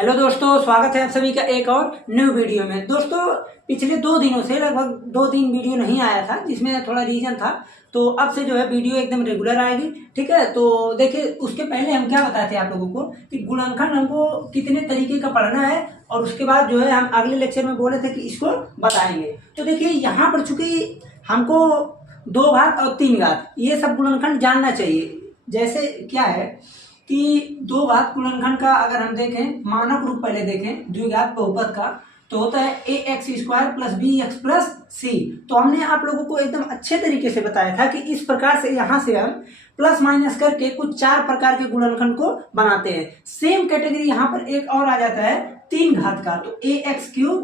Hello दोस्तों, स्वागत है आप सभी का एक और न्यू वीडियो में। दोस्तों, पिछले 2 दिनों से लगभग 2-3 वीडियो नहीं आया था, जिसमें थोड़ा रीजन था। तो अब से जो है वीडियो एकदम रेगुलर आएगी, ठीक है। तो देखिए, उसके पहले हम क्या बताते हैं आप लोगों को कि गुणनखंड हमको कितने तरीके का पढ़ना है, और उसके बाद जो है हम अगले लेक्चर में बोले थे कि इसको बताएंगे। तो देखिए, यहाँ पर चूंकि हमको 2 घात और 3 घात ये सब गुणनखंड जानना चाहिए। जैसे क्या है कि 2 घात गुणनखंड का अगर हम देखें, मानक रूप पहले देखें द्विघात बहुपद का, तो होता है ax² plus bx plus c। तो हमने आप लोगों को एकदम अच्छे तरीके से बताया था कि इस प्रकार से यहाँ से हम प्लस माइनस करके कुछ 4 प्रकार के गुणनखंड को बनाते हैं। सेम कैटेगरी यहाँ पर एक और आ जाता है 3 घात का, तो ax³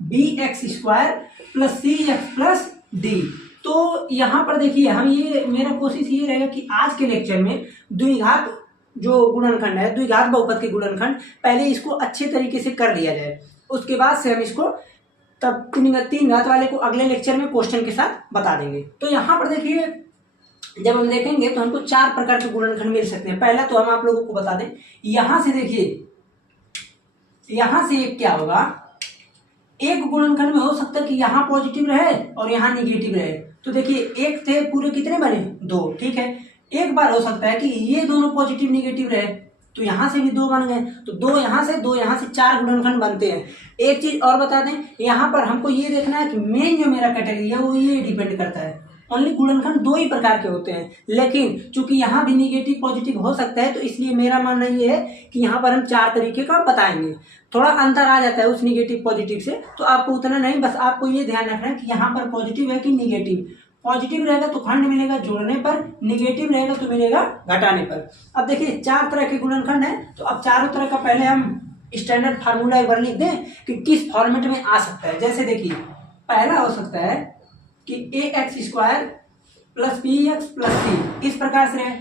bx² plus cx plus d। तो यहाँ पर देखिए, हम ये मेरा कोशिश ये रहेगा कि आज के लेक्चर में द्विघात जो गुणनखंड है, द्विघात बहुपद के गुणनखंड, पहले इसको अच्छे तरीके से कर लिया जाए। उसके बाद से हम इसको तब 3 घात वाले को अगले लेक्चर में क्वेश्चन के साथ बता देंगे। तो यहाँ पर देखिए, जब हम देखेंगे तो हमको 4 प्रकार के गुणनखंड मिल सकते हैं। पहला तो हम आप लोगों को बता दें, यहाँ से देखिए, यहाँ से एक क्या होगा, एक गुणनखंड में हो सकता है कि यहाँ पॉजिटिव रहे और यहाँ निगेटिव रहे। तो देखिए, एक थे पूरे कितने बने, 2, ठीक है। एक बार हो सकता है कि ये दोनों पॉजिटिव निगेटिव रहे, तो यहाँ से भी 2 बन गए, तो 2 यहाँ से 4 गुणनखंड बनते हैं। एक चीज और बता दें, यहाँ पर हमको ये देखना है कि मेन जो मेरा कैटेगरी है वो ये डिपेंड करता है। ओनली गुणनखंड 2 ही प्रकार के होते हैं, लेकिन चूंकि यहाँ भी निगेटिव पॉजिटिव हो सकता है, तो इसलिए मेरा मानना ये है कि यहाँ पर हम 4 तरीके का बताएंगे। थोड़ा अंतर आ जाता है उस निगेटिव पॉजिटिव से, तो आपको उतना नहीं, बस आपको ये ध्यान रखना है कि यहाँ पर पॉजिटिव है कि निगेटिव। पॉजिटिव रहेगा तो खंड मिलेगा जोड़ने पर, निगेटिव रहेगा तो मिलेगा घटाने पर। अब देखिए, 4 तरह के गुणनखंड है, तो अब चारों तरह का पहले हम स्टैंडर्ड फार्मूला एक बार लिख दें कि किस फॉर्मेट में आ सकता है। जैसे देखिए, पहला हो सकता है कि ax² plus bx plus c, इस प्रकार से है।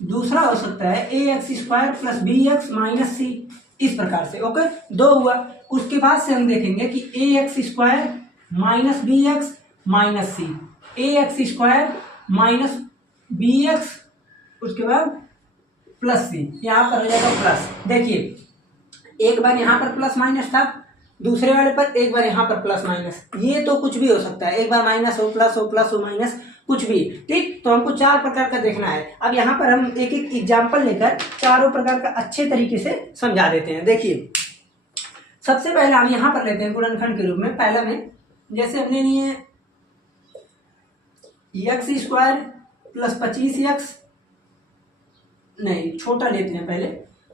दूसरा हो सकता है ax² plus bx minus c, इस प्रकार से। ओके, 2 हुआ। उसके बाद से हम देखेंगे कि ax² minus bx minus c, ax² minus bx, उसके बाद प्लस c, यहाँ पर हो जाएगा प्लस। देखिए, एक बार यहाँ पर प्लस माइनस था, दूसरे वाले पर एक बार यहाँ पर प्लस माइनस, ये तो कुछ भी हो सकता है, एक बार माइनस हो, प्लस हो, प्लस हो, माइनस, कुछ भी, ठीक। तो हमको 4 प्रकार का देखना है। अब यहाँ पर हम एक एक एग्जाम्पल लेकर चारों प्रकार का अच्छे तरीके से समझा देते हैं। देखिए, सबसे पहले हम यहाँ पर लेते हैं गुणनखंड के रूप में। पहला में जैसे हमने लिए x² प्लस 25x, नहीं छोटा लेते हैं पहले,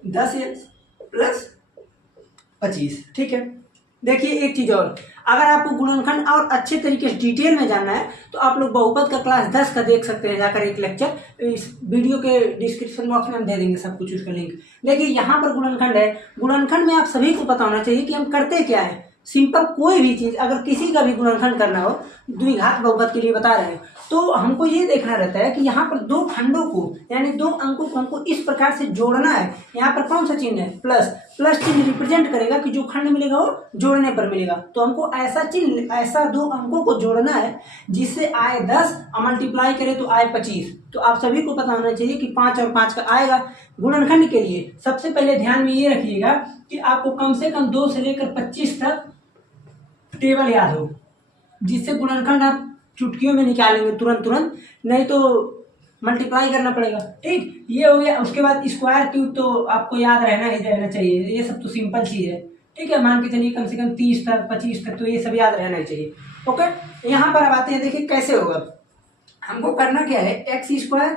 10x प्लस 25, ठीक है। देखिए, एक चीज और, अगर आपको गुणनखंड और अच्छे तरीके से डिटेल में जानना है तो आप लोग बहुपद का क्लास 10 का देख सकते हैं जाकर एक लेक्चर। इस वीडियो के डिस्क्रिप्शन बॉक्स में हम दे देंगे सब कुछ, उसका लिंक। देखिए, यहाँ पर गुणनखंड है। गुणनखंड में आप सभी को पता होना चाहिए कि हम करते क्या है। सिंपल कोई भी चीज, अगर किसी का भी गुणनखंड करना हो, द्विघात बहुपद के लिए बता रहे हैं, तो हमको ये देखना रहता है कि यहाँ पर 2 खंडों को, यानी 2 अंकों को हमको इस प्रकार से जोड़ना है। यहाँ पर कौन सा चिन्ह है, प्लस। प्लस चिन्ह रिप्रेजेंट करेगा कि जो खंड मिलेगा वो जोड़ने पर मिलेगा। तो हमको ऐसा चिन्ह, ऐसा 2 अंकों को जोड़ना है जिससे आए 10 और मल्टीप्लाई करे तो आए 25। तो आप सभी को पता होना चाहिए कि 5 और 5 का आएगा। गुणनखंड के लिए सबसे पहले ध्यान में ये रखिएगा कि आपको कम से कम 2 से लेकर 25 तक टेबल याद हो, जिससे गुणनखंड आप चुटकियों में निकालेंगे तुरंत, नहीं तो मल्टीप्लाई करना पड़ेगा, ठीक। ये हो गया। उसके बाद स्क्वायर क्यूब तो आपको याद रहना ही रहना चाहिए, ये सब तो सिंपल चीज है, ठीक है। मान के चलिए कम से कम 30 तक, 25 तक, तो ये सब याद रहना ही चाहिए। ओके, यहाँ पर अब आते हैं। देखिए कैसे होगा, हमको करना क्या है, x²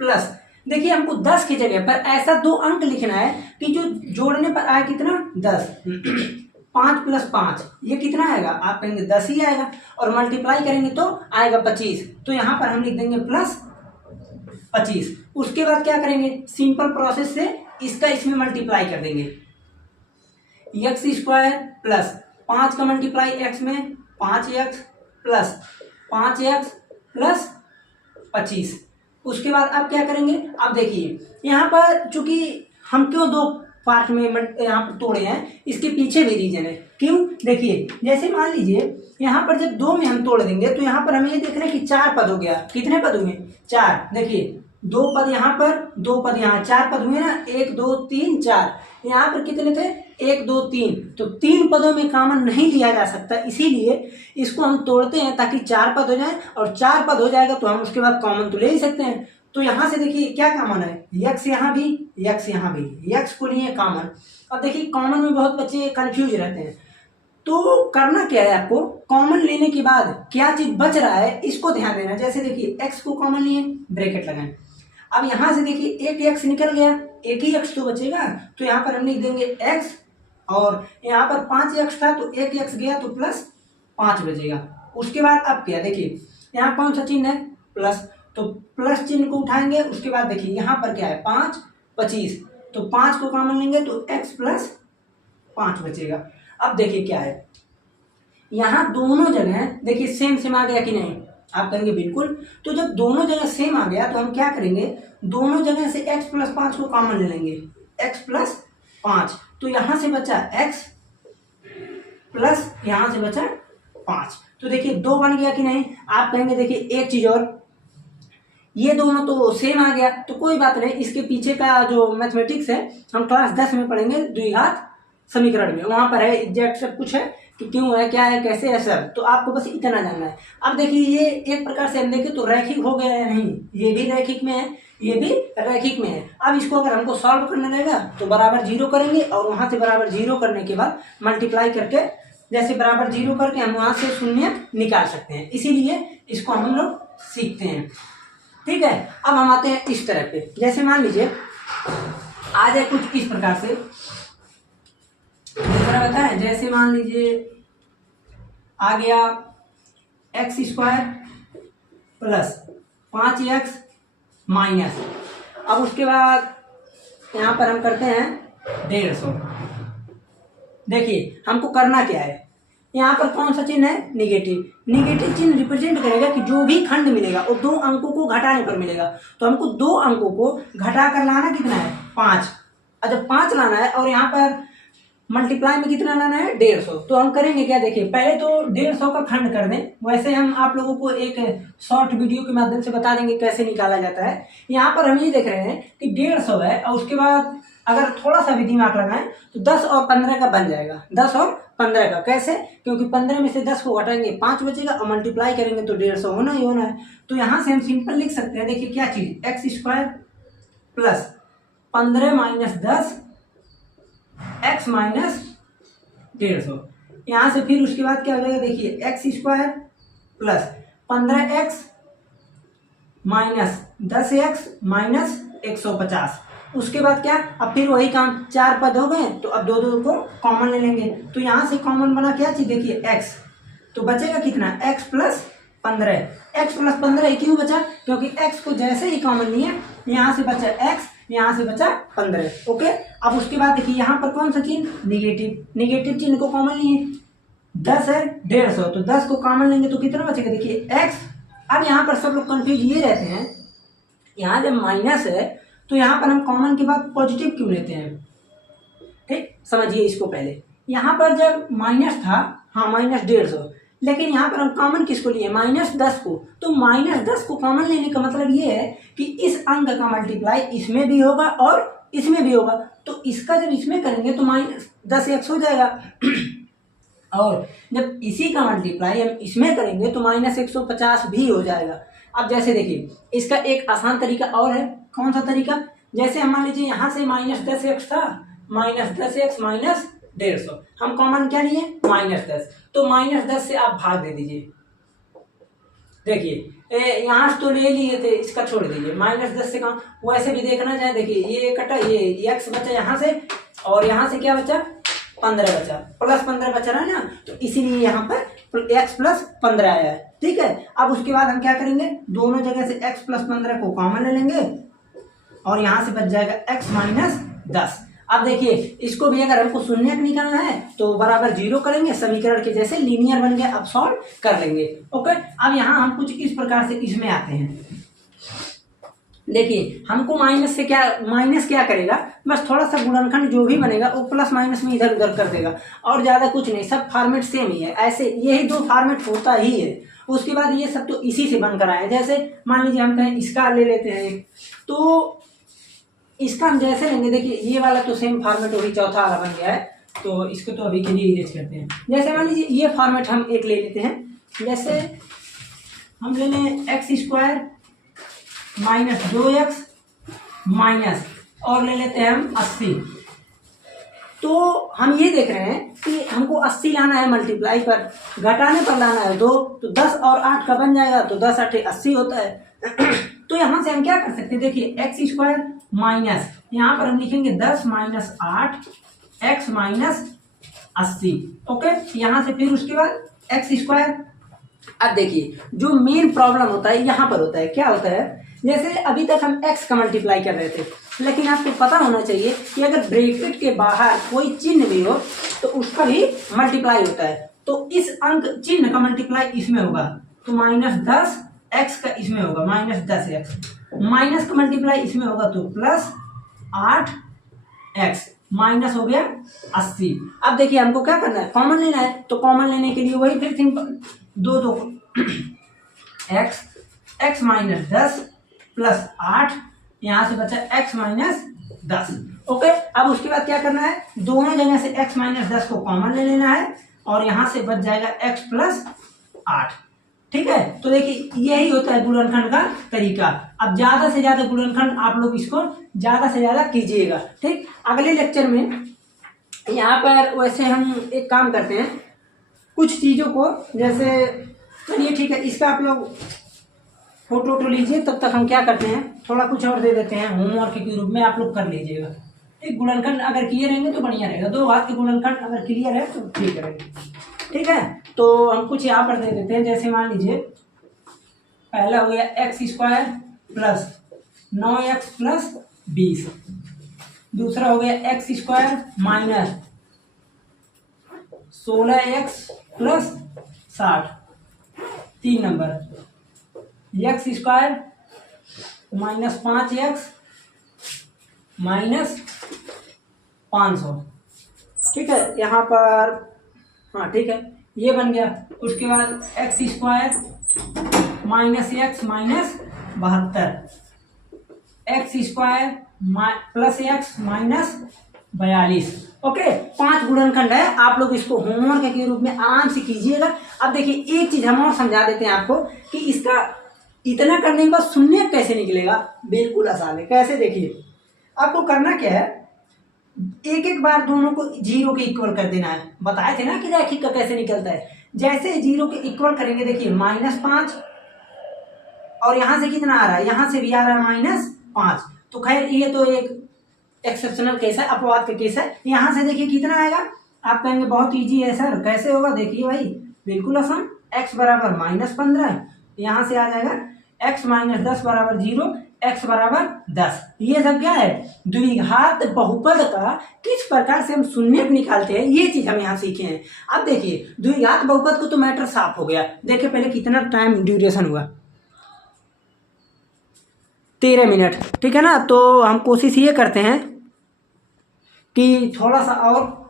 प्लस, देखिए हमको 10 की जगह पर ऐसा 2 अंक लिखना है कि जो जोड़ने पर आए कितना, 10। 5 प्लस 5 ये कितना आएगा, आप कहेंगे 10 ही आएगा, और मल्टीप्लाई करेंगे तो आएगा 25। तो यहाँ पर हम लिख देंगे प्लस 25। उसके बाद क्या करेंगे, सिंपल प्रोसेस से इसका इसमें मल्टीप्लाई कर देंगे। x² प्लस 5 का मल्टीप्लाई x में, 5x प्लस 5x प्लस 25। उसके बाद अब क्या करेंगे, अब देखिए यहाँ पर चूंकि हम क्यों 2 पार्ट में यहाँ पर तोड़े हैं, इसके पीछे भी रीजन है। क्यों, देखिए जैसे मान लीजिए यहाँ पर जब 2 में हम तोड़ देंगे तो यहाँ पर हमें ये देख रहे हैं कि 4 पद हो गया। कितने पद हुए, 4। देखिए दो पद यहाँ पर, दो पद यहाँ, 4 पद हुए ना, 1 2 3 4। यहाँ पर कितने थे? 1 2 3। तो 3 पदों में कॉमन नहीं लिया जा सकता, इसीलिए इसको हम तोड़ते हैं ताकि 4 पद हो जाए, और 4 पद हो जाएगा तो हम उसके बाद कॉमन तो ले ही सकते हैं। तो यहाँ से देखिए क्या कॉमन है, x यहाँ भी, x यहाँ भी, x को लिए कॉमन। अब देखिए कॉमन में बहुत बच्चे कंफ्यूज रहते हैं, तो करना क्या है आपको, कॉमन लेने के बाद क्या चीज बच रहा है इसको ध्यान देना। जैसे देखिए x को कॉमन लिए, ब्रैकेट लगाएं। अब यहाँ से देखिए एक x निकल गया, एक ही x तो बचेगा, तो यहाँ पर हम लिख देंगे x, और यहाँ पर 5x था तो एक x गया तो प्लस 5 बचेगा। उसके बाद अब क्या, देखिए यहाँ कौन सा चिन्ह है, प्लस, तो प्लस चिन्ह को उठाएंगे। उसके बाद देखिए यहाँ पर क्या है, 5 25, तो 5 को कॉमन लेंगे तो x प्लस 5 बचेगा। अब देखिए क्या है, यहाँ दोनों जगह देखिए सेम सेम आ गया कि नहीं, आप कहेंगे बिल्कुल। तो जब दोनों जगह सेम आ गया तो हम क्या करेंगे, दोनों जगह से x प्लस 5 को कॉमन ले लेंगे, x प्लस 5। तो यहाँ से बचा x प्लस यहाँ से बचा 5। तो देखिए 2 बन गया कि नहीं। आप कहेंगे देखिए एक चीज और, ये दोनों तो सेम आ गया तो कोई बात नहीं, इसके पीछे का जो मैथमेटिक्स है हम क्लास 10 में पढ़ेंगे, द्विघात समीकरण में, वहां पर है एग्जैक्ट सब कुछ है कि क्यों है, क्या है, कैसे है सब, तो आपको बस इतना जानना है। अब देखिए ये एक प्रकार से हम देखें तो रैखिक हो गया है, नहीं ये भी रैखिक में है, ये भी रैखिक में है। अब इसको अगर हमको सॉल्व करना रहेगा तो बराबर 0 करेंगे, और वहां से बराबर 0 करने के बाद मल्टीप्लाई करके, जैसे बराबर 0 करके हम वहां से शून्य निकाल सकते हैं, इसीलिए इसको हम लोग सीखते हैं। ठीक है, अब हम आते हैं इस तरह पे, जैसे मान लीजिए आ जाए कुछ इस प्रकार से, दूसरा बताएं, जैसे मान लीजिए आ गया x² प्लस 5x माइनस, अब उसके बाद यहाँ पर हम करते हैं 150। देखिए हमको करना क्या है, यहाँ पर कौन सा चिन्ह है, निगेटिव। निगेटिव चिन्ह रिप्रेजेंट करेगा कि जो भी खंड मिलेगा वो 2 अंकों को घटाने पर मिलेगा। तो हमको 2 अंकों को घटा कर लाना कितना है, 5। और जब 5 लाना है और यहाँ पर मल्टीप्लाई में कितना लाना है, 150, तो हम करेंगे क्या, देखिए पहले तो 150 का खंड कर दें। वैसे हम आप लोगों को एक शॉर्ट वीडियो के माध्यम से बता देंगे कैसे निकाला जाता है। यहाँ पर हम ये देख रहे हैं कि 150 है, और उसके बाद अगर थोड़ा सा भी दिमाग लगाएं तो 10 और 15 का बन जाएगा, 10 और 15 का। कैसे, क्योंकि 15 में से 10 को घटाएंगे 5 बचेगा, और मल्टीप्लाई करेंगे तो 150 होना ही होना है। तो यहाँ से हम सिंपल लिख सकते हैं, देखिए क्या चीज, x² plus 15 minus 10 x minus 150। यहाँ से फिर उसके बाद क्या हो जाएगा, देखिए x² plus 15x minus 10x minus 150। उसके बाद क्या, अब फिर वही काम, 4 पद हो गए तो अब 2 को कॉमन ले लेंगे। तो यहाँ से कॉमन बना क्या चीज, देखिए x, तो बचेगा कितना, x प्लस 15। x प्लस 15 क्यों बचा, क्योंकि x को जैसे ही कॉमन लिए यहाँ से बचा x, यहाँ से बचा 15। ओके, अब उसके बाद देखिए यहाँ पर कौन सा चिन्ह, निगेटिव। निगेटिव चिन्ह को कॉमन लिए, 10 है 150, तो 10 को कॉमन लेंगे तो कितना बचेगा, देखिए x। अब यहाँ पर सब लोग कंफ्यूज ये रहते हैं, यहाँ जब माइनस है तो यहाँ पर हम कॉमन के बाद पॉजिटिव क्यों लेते हैं। ठीक, समझिए इसको पहले। यहाँ पर जब माइनस था, हाँ माइनस 150, लेकिन यहाँ पर हम कॉमन किसको लिए, -10 को। तो -10 को कॉमन लेने का मतलब ये है कि इस अंक का मल्टीप्लाई इसमें भी होगा और इसमें भी होगा। तो इसका जब इसमें करेंगे तो -10x हो जाएगा, और जब इसी का मल्टीप्लाई हम इसमें करेंगे तो -150 भी हो जाएगा। अब जैसे देखिए इसका एक आसान तरीका और है, कौन सा तरीका, जैसे हम मान लीजिए यहाँ से -10x था, -10x माइनस 150, हम कॉमन क्या लिए, -10, तो -10 से आप भाग दे दीजिए। देखिए यहाँ से तो ले लिए थे, इसका छोड़ दीजिए, -10 से कहाँ, वैसे भी देखना चाहे, देखिए ये कटा, ये x बचा यहाँ से, और यहाँ से क्या बचा, 15 बचा, +15 बचा रहा है ना, तो इसीलिए यहाँ पर x प्लस 15 आया है। ठीक है, अब उसके बाद हम क्या करेंगे, दोनों जगह से x प्लस 15 को कॉमन ले लेंगे, और यहाँ से बच जाएगा x माइनस 10। अब देखिए इसको भी अगर हमको शून्यक निकालना है तो बराबर 0 करेंगे, समीकरण के जैसे लीनियर बन गया, अब सॉल्व कर लेंगे। ओके, अब यहाँ हम कुछ इस प्रकार से इसमें आते हैं। देखिए हमको माइनस क्या करेगा, बस थोड़ा सा गुणनखंड जो भी बनेगा वो प्लस माइनस में इधर उधर कर देगा और ज़्यादा कुछ नहीं, सब फॉर्मेट सेम ही है। ऐसे यही दो फॉर्मेट होता ही है। उसके बाद ये सब तो इसी से बनकर आए। जैसे मान लीजिए हम कहें इसका ले लेते हैं एक, तो इसका हम जैसे लेंगे, देखिए ये वाला तो सेम फॉर्मेट वही चौथा वाला बन गया है, तो इसको तो अभी के लिए इरेज करते हैं। जैसे मान लीजिए ये फॉर्मेट हम एक ले लेते हैं, जैसे हम ले लें x square minus 2x minus और ले लेते हैं हम 80। तो हम ये देख रहे हैं कि हमको 80 लाना है मल्टीप्लाई पर, घटाने पर लाना है 2, तो 10 और 8 का बन जाएगा, तो 10 8 80 होता है। तो यहाँ से हम क्या कर सकते हैं, देखिए एक्स स्क्वायर माइनस, यहाँ पर हम लिखेंगे 10 माइनस 8 एक्स माइनस 80। ओके, यहाँ से फिर उसके बाद एक्स स्क्वायर। अब देखिए जो मेन प्रॉब्लम होता है यहाँ पर होता है, क्या होता है, जैसे अभी तक हम x का मल्टीप्लाई कर रहे थे, लेकिन आपको पता होना चाहिए कि अगर ब्रैकेट के बाहर कोई चिन्ह भी हो तो उसका भी मल्टीप्लाई होता है। तो इस अंक चिन्ह का मल्टीप्लाई इसमें होगा, तो -10 x का इसमें होगा -10x, माइनस का मल्टीप्लाई इसमें होगा तो +8x, माइनस हो गया 80। अब देखिए हमको क्या करना है, कॉमन लेना है, तो कॉमन लेने के लिए वही फिर सिंपल दो x माइनस 10 प्लस 8, यहाँ से बचा x माइनस 10। ओके, अब उसके बाद क्या करना है, दोनों जगह से x माइनस 10 को कॉमन ले लेना है और यहाँ से बच जाएगा x प्लस 8। ठीक है, तो देखिए यही होता है गुणनखंड का तरीका। अब ज़्यादा से ज़्यादा गुणनखंड आप लोग इसको ज़्यादा से ज़्यादा कीजिएगा। ठीक, अगले लेक्चर में यहाँ पर वैसे हम एक काम करते हैं, कुछ चीज़ों को जैसे चलिए ठीक है, इसका आप लोग फोटो लीजिए, तब तक हम क्या करते हैं, थोड़ा कुछ और दे देते हैं होमवर्क के रूप में, आप लोग कर लीजिएगा। एक गुणनखंड अगर किए रहेंगे तो बढ़िया रहेगा, 2 हाथ के गुणनखंड अगर क्लियर है तो ठीक रहेगा। ठीक है, तो हम कुछ यहाँ पर दे देते हैं, जैसे मान लीजिए पहला हो गया x square plus 9x plus 20, दूसरा हो गया x square minus 16x plus 60, 3 number x square minus 5x minus 500। ठीक है, यहाँ पर हाँ ठीक है, ये बन गया। उसके बाद x square minus x minus 72, x square plus x minus 42। Okay, 5 गुणनखंड है, आप लोग इसको होमवर्क के रूप में आराम से कीजिएगा। अब देखिए एक चीज हम और समझा देते हैं आपको कि इसका इतना करने के बाद शून्य कैसे निकलेगा। बिल्कुल आसान है, कैसे देखिए, आपको करना क्या है, एक एक बार दोनों को 0 के इक्वल कर देना है। बताए थे ना कि रैखिक का कैसे निकलता है, जैसे 0 के इक्वल करेंगे, देखिए -5 और यहाँ से कितना आ रहा है, यहाँ से भी आ रहा है -5। तो खैर ये तो एक एक्सेप्शनल केस है, अपवाद का केस है। यहाँ से देखिए कितना आएगा, आप कहेंगे बहुत इजी है सर, कैसे होगा, देखिए भाई बिल्कुल आसान, x बराबर -15, यहाँ से आ जाएगा x माइनस 10 बराबर 0, x बराबर 10। ये सब क्या है, द्विघात बहुपद का किस प्रकार से हम शून्य निकालते हैं, ये चीज हम यहाँ सीखे हैं। अब देखिए द्विघात बहुपद को तो मैटर साफ हो गया। देखिए पहले कितना टाइम ड्यूरेशन हुआ, 13 मिनट। ठीक है ना, तो हम कोशिश ये करते हैं कि थोड़ा सा और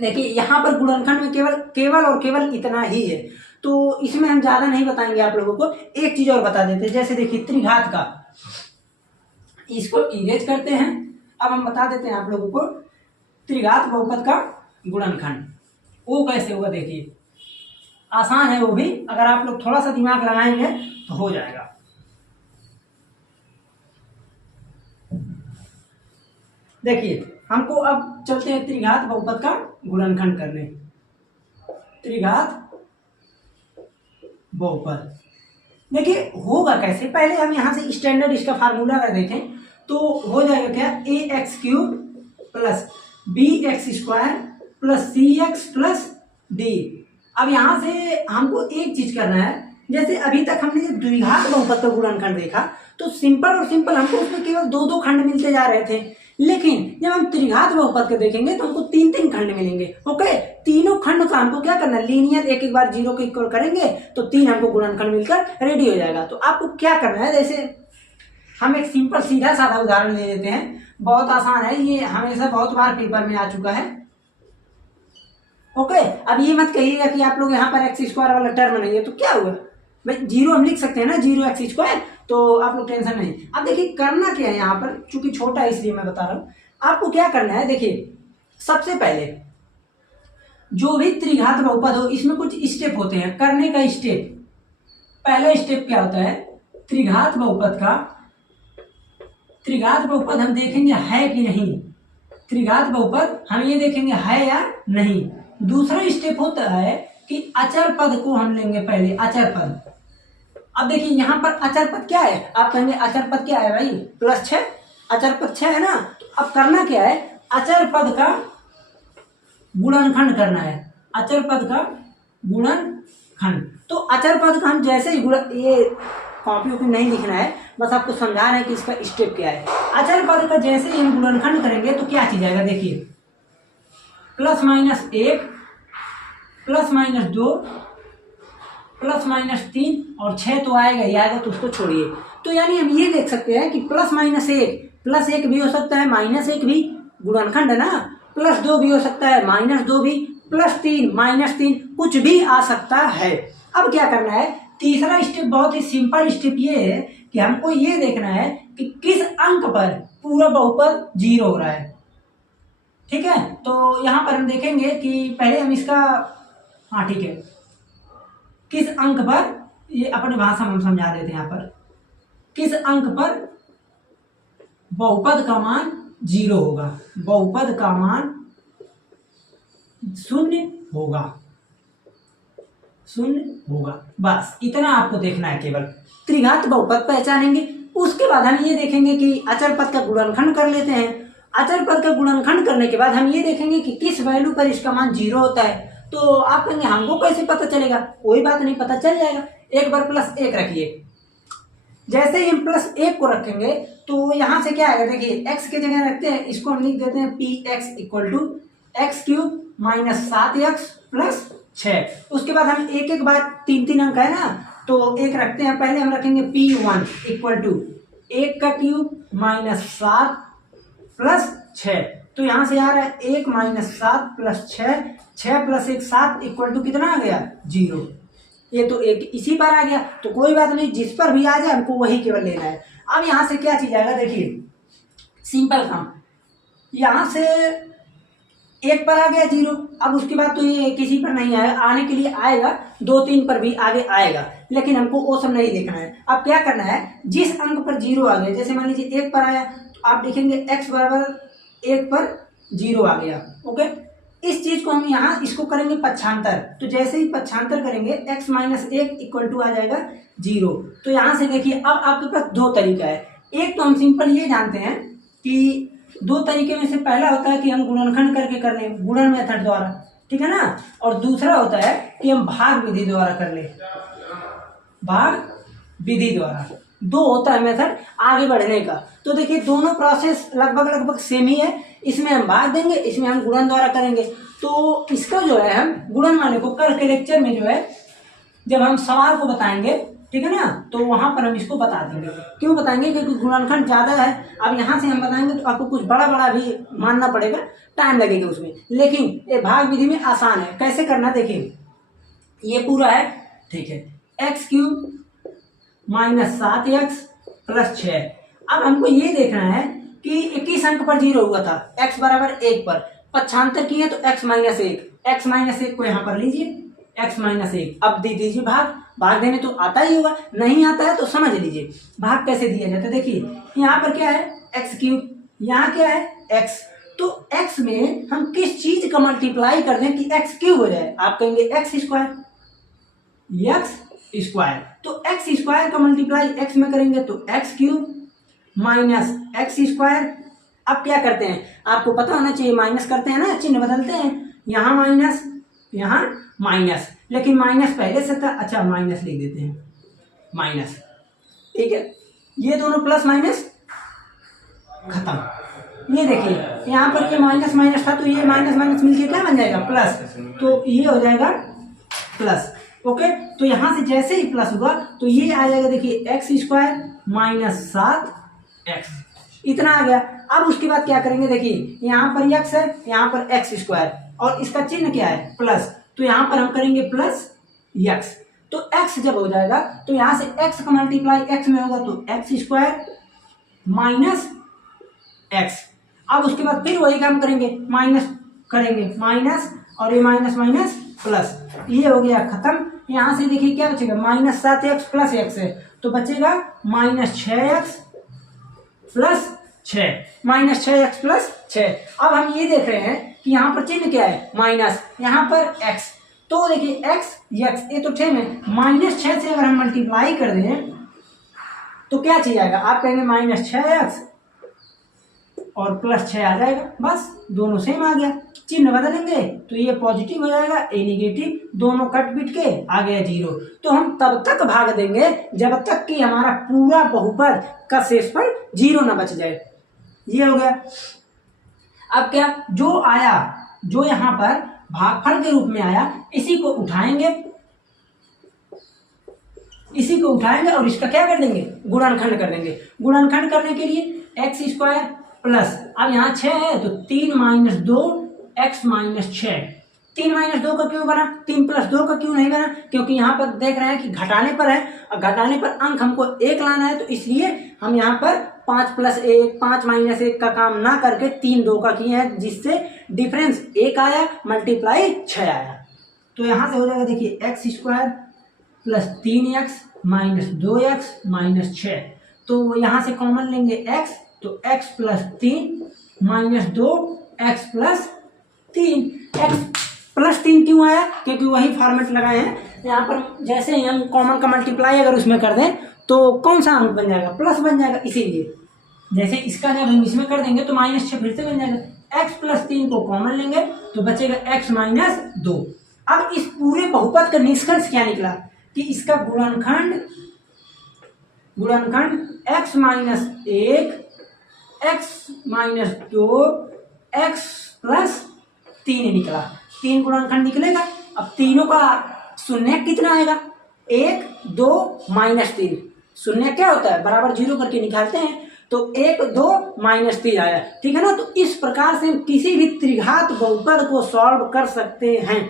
देखिए, यहाँ पर गुणनखंड में केवल और केवल इतना ही है, तो इसमें हम ज़्यादा नहीं बताएंगे आप लोगों को। एक चीज़ और बता देते हैं, जैसे देखिए त्रिघात का, इसको इरेज करते हैं। अब हम बता देते हैं आप लोगों को त्रिघात बहुपद का गुणनखंड वो कैसे होगा। देखिए आसान है वो भी, अगर आप लोग थोड़ा सा दिमाग लगाएंगे तो हो जाएगा। देखिए हमको अब चलते हैं त्रिघात बहुपद का गुणनखंड करने। त्रिघात बहुपद देखिए होगा कैसे, पहले हम यहाँ से स्टैंडर्ड इसका फार्मूला अगर देखें तो हो जाएगा क्या, ax³ plus bx² plus cx plus d। अब यहाँ से हमको एक चीज करना है, जैसे अभी तक हमने जब द्विघात बहुपद का गुणनखंड देखा तो सिंपल और सिंपल हमको उसमें केवल 2-2 खंड मिलते जा रहे थे, लेकिन जब हम त्रिघात बहुपद के देखेंगे तो हमको 3-3 खंड मिलेंगे। ओके, तीनों खंड का हमको क्या करना है, लीनियर एक एक बार 0 के इक्वल करेंगे तो 3 हमको गुणनखंड मिलकर रेडी हो जाएगा। तो आपको क्या करना है, जैसे हम एक सिंपल सीधा साधा उदाहरण ले लेते हैं, बहुत आसान है, ये हमेशा बहुत बार पेपर में आ चुका है। ओके, अब ये मत कहिएगा कि आप लोग यहाँ पर एक्स स्क्वायर वाला टर्म नहीं है, तो क्या हुआ भाई, जीरो हम लिख सकते हैं ना, जीरो एक्स स्क्वायर, तो आप लोग टेंशन नहीं। अब देखिए करना क्या है यहाँ पर, चूंकि छोटा है इसलिए मैं बता रहा हूँ, आपको क्या करना है। देखिए सबसे पहले जो भी त्रिघात बहुपद हो इसमें कुछ स्टेप होते हैं करने का स्टेप। पहला स्टेप क्या होता है, त्रिघात बहुपद हम देखेंगे है कि नहीं, त्रिघात बहुपद हम ये देखेंगे है या नहीं। दूसरा स्टेप होता है कि अचर पद को हम लेंगे पहले, अचर पद। अब देखिए यहाँ पर अचर पद क्या है, आप कहेंगे अचर पद क्या है भाई, +6, अचर पद 6 है ना। तो अब करना क्या है, अचर पद का गुणनखंड करना है, अचर पद का गुणनखंड। तो अचर पद का हम जैसे ही ये कॉपी वॉपी नहीं लिखना है, बस आपको समझा रहे हैं कि इसका स्टेप क्या है। अचर पद का जैसे ही हम गुणनखंड करेंगे तो क्या चीज आएगा, देखिए +-1 +-2 +-3 और 6 तो आएगा ही आएगा, तो उसको छोड़िए। तो यानी हम ये देख सकते हैं कि +-1 भी हो सकता है, -1 भी गुणनखंड है ना, +2 भी हो सकता है, -2 भी, +3 कुछ भी आ सकता है। अब क्या करना है, तीसरा स्टेप बहुत ही सिंपल स्टेप ये है कि हमको ये देखना है कि किस अंक पर पूरा बहुपद 0 हो रहा है। ठीक है, तो यहाँ पर हम देखेंगे कि पहले हम इसका, हाँ ठीक है, किस अंक पर, ये अपनी भाषा में हम समझा देते हैं यहाँ पर, किस अंक पर बहुपद का मान 0 होगा, बहुपद का मान 0 होगा, बस इतना आपको देखना है केवल। त्रिघात बहुपद पहचानेंगे, उसके बाद हम ये देखेंगे कि अचर पद का गुणनखंड कर लेते हैं। अचर पद का गुणनखंड करने के बाद हम ये देखेंगे कि किस वैल्यू पर इसका मान 0 होता है। तो आप कहेंगे हमको कैसे पता चलेगा, कोई बात नहीं, पता चल जाएगा। एक बार +1 रखिए, जैसे ही हम +1 को रखेंगे तो यहाँ से क्या आएगा, देखिए x की जगह रखते हैं, इसको हम लिख देते हैं px = x³ - 7x + 6। उसके बाद हम एक बार 3 अंक है ना, तो एक रखते हैं, पहले हम रखेंगे p1 = 1³ - 7 + 6। तो यहाँ से आ रहा है 1 - 7 + 6, 6 + 1 7 = कितना आ गया, 0। ये तो एक इसी पर आ गया, तो कोई बात नहीं, जिस पर भी आ जाए हमको वही केवल लेना है। अब यहाँ से क्या चीज आएगा, देखिए सिंपल काम, यहाँ से 1 पर आ गया 0, अब उसके बाद तो ये किसी पर नहीं आएगा, आने के लिए आएगा 2-3 पर भी आगे आएगा, लेकिन हमको वो सब नहीं देखना है। अब क्या करना है, जिस अंक पर 0 आ गया, जैसे मान लीजिए 1 पर आया, तो आप देखेंगे x = 1 पर 0 आ गया। ओके, इस चीज को हम यहाँ इसको करेंगे पक्षांतर, तो जैसे ही पक्षांतर करेंगे x - 1 = आ जाएगा 0। तो यहाँ से देखिए अब आपके पास 2 तरीका है। एक तो हम सिंपल ये जानते हैं कि 2 तरीके में से पहला होता है कि हम गुणनखंड करके कर लें, गुणन मेथड द्वारा, ठीक है ना, और दूसरा होता है कि हम भाग विधि द्वारा कर लें, भाग विधि द्वारा। 2 होता है मेथड आगे बढ़ने का। तो देखिए दोनों प्रोसेस लगभग सेम ही है, इसमें हम भाग देंगे, इसमें हम गुणन द्वारा करेंगे। तो इसका जो है हम गुणन वाले को कल के लेक्चर में जो है जब हम सवाल को बताएंगे, ठीक है ना, तो वहां पर हम इसको बता देंगे। क्यों बताएंगे, क्योंकि गुणनखंड ज्यादा है। अब यहाँ से हम बताएंगे तो आपको कुछ बड़ा भी मानना पड़ेगा, टाइम लगेगा उसमें, लेकिन ये भाग विधि में आसान है। कैसे करना, देखिए ये पूरा है, ठीक है, x³ - 7x + 6। अब हमको ये देखना है कि किस अंक पर 0 हुआ था, x = 1 पर, पक्षांतर किए तो x - 1 को यहाँ पर लीजिए, x - 1, अब दे दीजिए भाग देने तो आता ही होगा, नहीं आता है तो समझ लीजिए भाग कैसे दिया जाता है। देखिए यहाँ पर क्या है, x³, यहाँ क्या है, x, तो x में हम किस चीज का मल्टीप्लाई कर दें कि x³ हो जाए, आप कहेंगे x², तो x² का मल्टीप्लाई x में करेंगे तो x³ - x²। अब क्या करते हैं, आपको पता होना चाहिए, माइनस करते हैं ना, चिन्ह बदलते हैं, यहाँ माइनस यहाँ माइनस, लेकिन माइनस पहले से था, अच्छा माइनस लिख देते हैं, माइनस, ठीक है, ये दोनों प्लस माइनस खत्म। ये देखिए यहाँ पर ये माइनस माइनस था, तो ये माइनस माइनस मिलके क्या बन जाएगा, प्लस, तो ये हो जाएगा प्लस। ओके, तो यहाँ से जैसे ही प्लस हुआ तो ये आ जाएगा, देखिए x² - 7 एक्स, इतना आ गया। अब उसके बाद क्या करेंगे, देखिए यहाँ पर एक्स है, यहाँ पर एक्स स्क्वायर, और इसका चिन्ह क्या है, प्लस, तो यहाँ पर हम करेंगे प्लस एक्स। तो एक्स जब हो जाएगा तो यहाँ से एक्स का मल्टीप्लाई एक्स में होगा, तो एक्स स्क्वायर माइनस एक्स। अब उसके बाद फिर वही काम करेंगे, माइनस करेंगे, माइनस, और ये माइनस माइनस प्लस, ये हो गया खत्म। यहाँ से देखिए क्या बचेगा, माइनस 7x प्लस एक्स है, तो बचेगा minus 6x plus 6, minus 6x plus 6। अब हम ये देख रहे हैं कि यहाँ पर चिन्ह क्या है, माइनस, यहाँ पर x, तो देखिए x ये तो 6 में, माइनस 6 से अगर हम मल्टीप्लाई कर दें तो क्या चीज आएगा, आप कहेंगे माइनस 6x और प्लस 6 आ जाएगा, बस दोनों सेम आ गया। चिन्ह बदलेंगे तो ये पॉजिटिव हो जाएगा, ये निगेटिव, दोनों कट पिट के आ गया 0। तो हम तब तक भाग देंगे जब तक कि हमारा पूरा बहुपद का शेषफल 0 ना बच जाए। ये हो गया। अब क्या, जो आया, जो यहाँ पर भागफल के रूप में आया, इसी को उठाएंगे, इसी को उठाएंगे और इसका क्या कर देंगे, गुणनखंड कर देंगे। गुणनखंड करने के लिए एक्स स्क्वायर प्लस, अब यहाँ 6 है तो 3 माइनस 2 एक्स माइनस 6। 3 माइनस 2 का क्यों बना, 3 प्लस 2 का क्यों नहीं बना, क्योंकि यहाँ पर देख रहे हैं कि घटाने पर है, और घटाने पर अंक हमको 1 लाना है, तो इसलिए हम यहाँ पर 5 प्लस 1, 5 माइनस 1 का काम ना करके 3 2 का किए हैं, जिससे डिफरेंस 1 आया, मल्टीप्लाई 6 आया। तो यहाँ से हो जाएगा, देखिए x square plus 3x minus 2x minus 6, तो यहाँ से कॉमन लेंगे x, तो x plus 3 minus 2 x plus 3। x plus 3 क्यों आया, क्योंकि वही फॉर्मेट लगाए हैं यहाँ पर। जैसे ही हम कॉमन का मल्टीप्लाई अगर उसमें कर दें तो कौन सा अंक बन जाएगा, प्लस बन जाएगा, इसीलिए जैसे इसका जब हम इसमें कर देंगे तो माइनस 6 फिर से बन जाएगा। x प्लस 3 को कॉमन लेंगे तो बचेगा x माइनस 2। अब इस पूरे बहुपद का निष्कर्ष क्या निकला कि इसका गुणनखंड x minus 1 x minus 2 x plus 3 निकला। 3 गुणनखंड निकलेगा। अब तीनों का शून्य कितना आएगा, 1 2 माइनस 3। शून्य क्या होता है, बराबर 0 करके निकालते हैं, तो 1 2 माइनस 3 आया, ठीक है ना। तो इस प्रकार से हम किसी भी त्रिघात बहुपद को सॉल्व कर सकते हैं।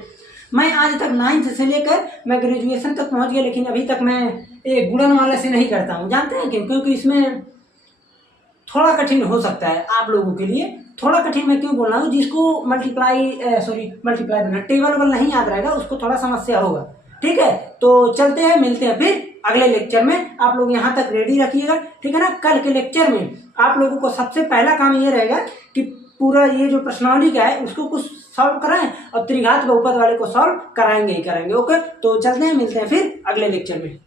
मैं आज तक 9th से लेकर मैं ग्रेजुएशन तक पहुंच गया, लेकिन अभी तक मैं एक गुणन वाले से नहीं करता हूं। जानते हैं क्यों, क्योंकि इसमें थोड़ा कठिन हो सकता है आप लोगों के लिए। थोड़ा कठिन मैं क्यों बोल रहा हूँ, जिसको मल्टीप्लाई बनना टेबल नहीं याद रहेगा उसको थोड़ा समस्या होगा, ठीक है। तो चलते हैं, मिलते हैं फिर अगले लेक्चर में। आप लोग यहाँ तक रेडी रखिएगा, ठीक है ना। कल के लेक्चर में आप लोगों को सबसे पहला काम ये रहेगा कि पूरा ये जो प्रश्नावली का है उसको कुछ सॉल्व कराएं, और त्रिघात बहुपद वाले को सॉल्व कराएंगे ही कराएंगे। ओके, तो चलते हैं, मिलते हैं फिर अगले लेक्चर में।